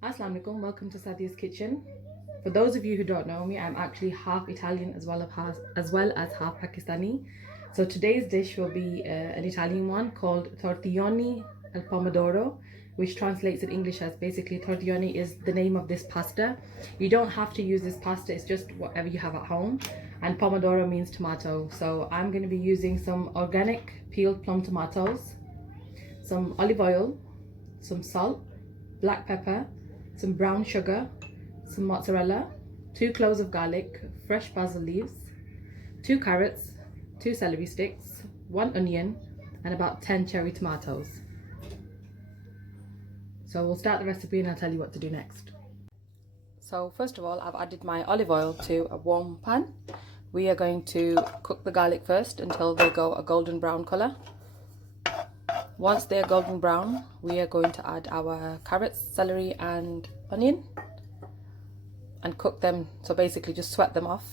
Assalamu alaikum, welcome to Sadia's kitchen. For those of you who don't know me, I'm actually half Italian as well as half Pakistani. So today's dish will be an Italian one called Tortiglioni Pomodoro, which translates in English as basically tortiglioni is the name of this pasta. You don't have to use this pasta, it's just whatever you have at home. And pomodoro means tomato. So I'm going to be using some organic peeled plum tomatoes, some olive oil, some salt, black pepper, some brown sugar, some mozzarella, 2 cloves of garlic, fresh basil leaves, 2 carrots, 2 celery sticks, 1 onion, and about 10 cherry tomatoes. So we'll start the recipe and I'll tell you what to do next. So first of all, I've added my olive oil to a warm pan. We are going to cook the garlic first until they go a golden brown colour. Once they're golden brown, we are going to add our carrots, celery and onion and cook them, so basically just sweat them off.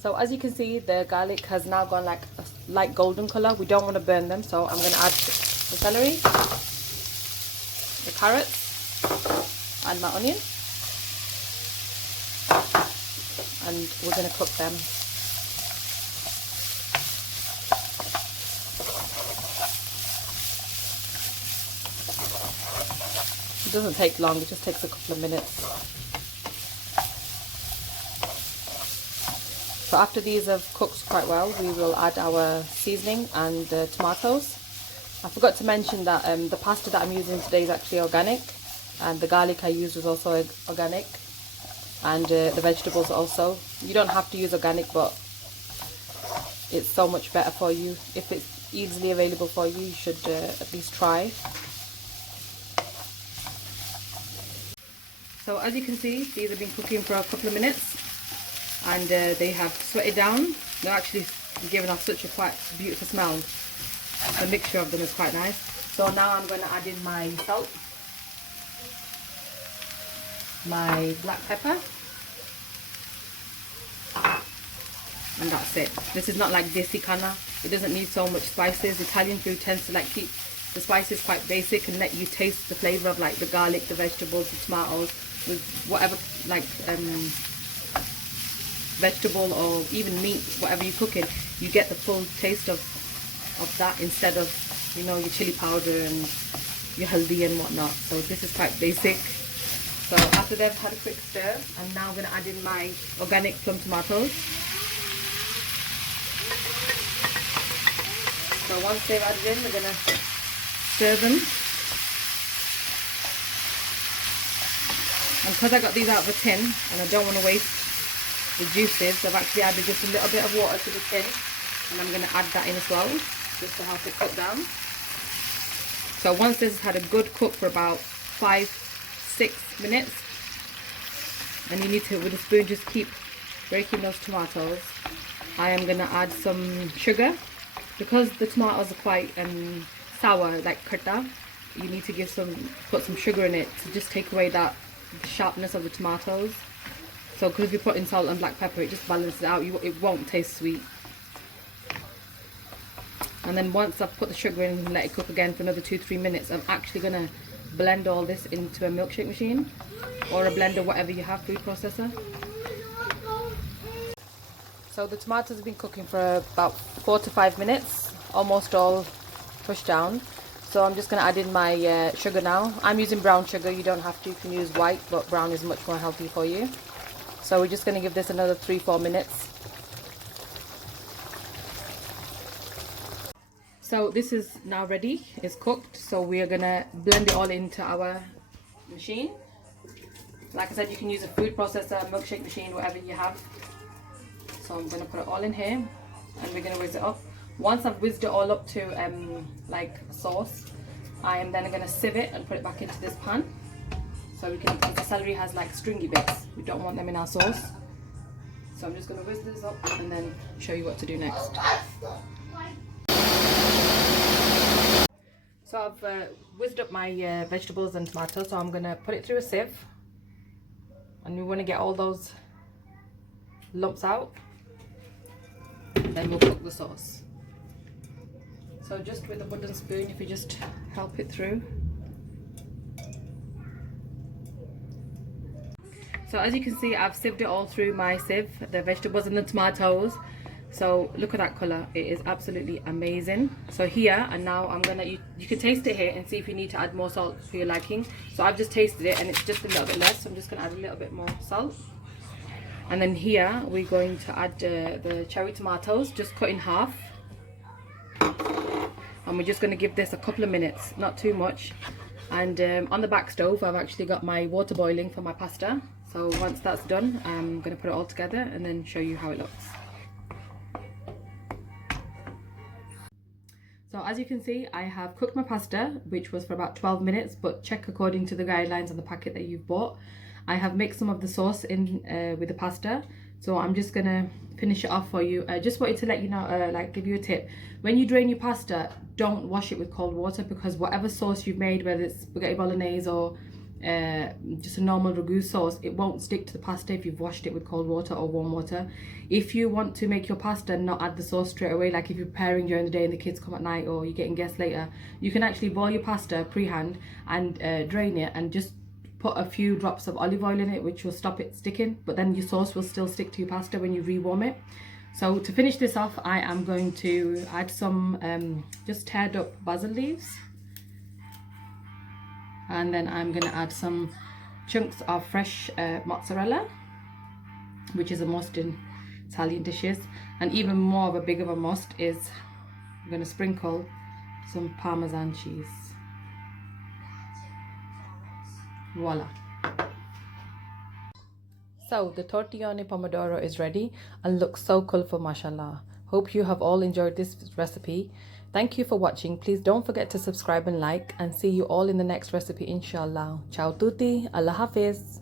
So as you can see, the garlic has now gone like a light golden colour. We don't want to burn them, so I'm going to add the celery, the carrots and my onion, and we're going to cook them. It doesn't take long, it just takes a couple of minutes. So after these have cooked quite well, we will add our seasoning and the tomatoes. I forgot to mention that the pasta that I'm using today is actually organic, and the garlic I used was also organic, and the vegetables also. You don't have to use organic, but it's so much better for you. If it's easily available for you, you should at least try. So as you can see, these have been cooking for a couple of minutes and they have sweated down. They're actually giving off such a quite beautiful smell. The mixture of them is quite nice. So now I'm going to add in my salt, my black pepper, and that's it. This is not like desi kana. It doesn't need so much spices. Italian food tends to like keep the spices quite basic and let you taste the flavour of like the garlic, the vegetables, the tomatoes, with whatever like vegetable or even meat, whatever you're cooking, you get the full taste of that instead of, you know, your chili powder and your haldi and whatnot. So this is quite basic. So after they've had a quick stir, I'm now going to add in my organic plum tomatoes. So once they've added in, we're going to stir them. And because I got these out of a tin and I don't want to waste the juices, I've actually added just a little bit of water to the tin, and I'm going to add that in as well, just to help it cook down. So once this has had a good cook for about 5-6 minutes, and you need to, with a spoon, just keep breaking those tomatoes, I am going to add some sugar. Because the tomatoes are quite sour, like khatta, you need to put some sugar in it to just take away the sharpness of the tomatoes. So because we put in salt and black pepper, it just balances it out. It won't taste sweet. And then once I've put the sugar in and let it cook again for another 2-3 minutes, I'm actually going to blend all this into a milkshake machine or a blender, whatever you have, food processor. So the tomatoes have been cooking for about 4 to 5 minutes, almost all pushed down. So I'm just going to add in my sugar now. I'm using brown sugar, you don't have to, you can use white, but brown is much more healthy for you. So we're just going to give this another 3-4 minutes. So this is now ready, it's cooked, so we are going to blend it all into our machine. Like I said, you can use a food processor, milkshake machine, whatever you have. So I'm going to put it all in here and we're going to whiz it up. Once I've whizzed it all up to like sauce, I am then going to sieve it and put it back into this pan. So we can, because the celery has like stringy bits, we don't want them in our sauce. So I'm just going to whiz this up and then show you what to do next. So I've whizzed up my vegetables and tomatoes, so I'm going to put it through a sieve. And we want to get all those lumps out. Then we'll cook the sauce. So just with a wooden spoon, if you just help it through. So as you can see, I've sieved it all through my sieve, the vegetables and the tomatoes. So look at that color, it is absolutely amazing. So here and now I'm gonna, you can taste it here and see if you need to add more salt for your liking. So I've just tasted it and it's just a little bit less, so I'm just gonna add a little bit more salt. And then here we're going to add the cherry tomatoes, just cut in half. And we're just gonna give this a couple of minutes, not too much. And on the back stove I've actually got my water boiling for my pasta. So once that's done, I'm gonna put it all together and then show you how it looks. So as you can see, I have cooked my pasta, which was for about 12 minutes, but check according to the guidelines on the packet that you've bought. I have mixed some of the sauce in with the pasta, so I'm just gonna finish it off for you. I just wanted to let you know, like give you a tip. When you drain your pasta, don't wash it with cold water, because whatever sauce you've made, whether it's spaghetti bolognese or just a normal ragu sauce, it won't stick to the pasta if you've washed it with cold water or warm water. If you want to make your pasta and not add the sauce straight away, like if you're preparing during the day and the kids come at night or you're getting guests later, you can actually boil your pasta pre-hand and drain it and just put a few drops of olive oil in it, which will stop it sticking, but then your sauce will still stick to your pasta when you rewarm it. So to finish this off, I am going to add some just teared up basil leaves. And then I'm going to add some chunks of fresh mozzarella, which is a must in Italian dishes. And even more of a big of a must is I'm going to sprinkle some Parmesan cheese. Voila. So the tortiglioni pomodoro is ready and looks so colourful, mashallah. Hope you have all enjoyed this recipe. Thank you for watching. Please don't forget to subscribe and like, and see you all in the next recipe, inshallah. Ciao tutti, Allah Hafiz.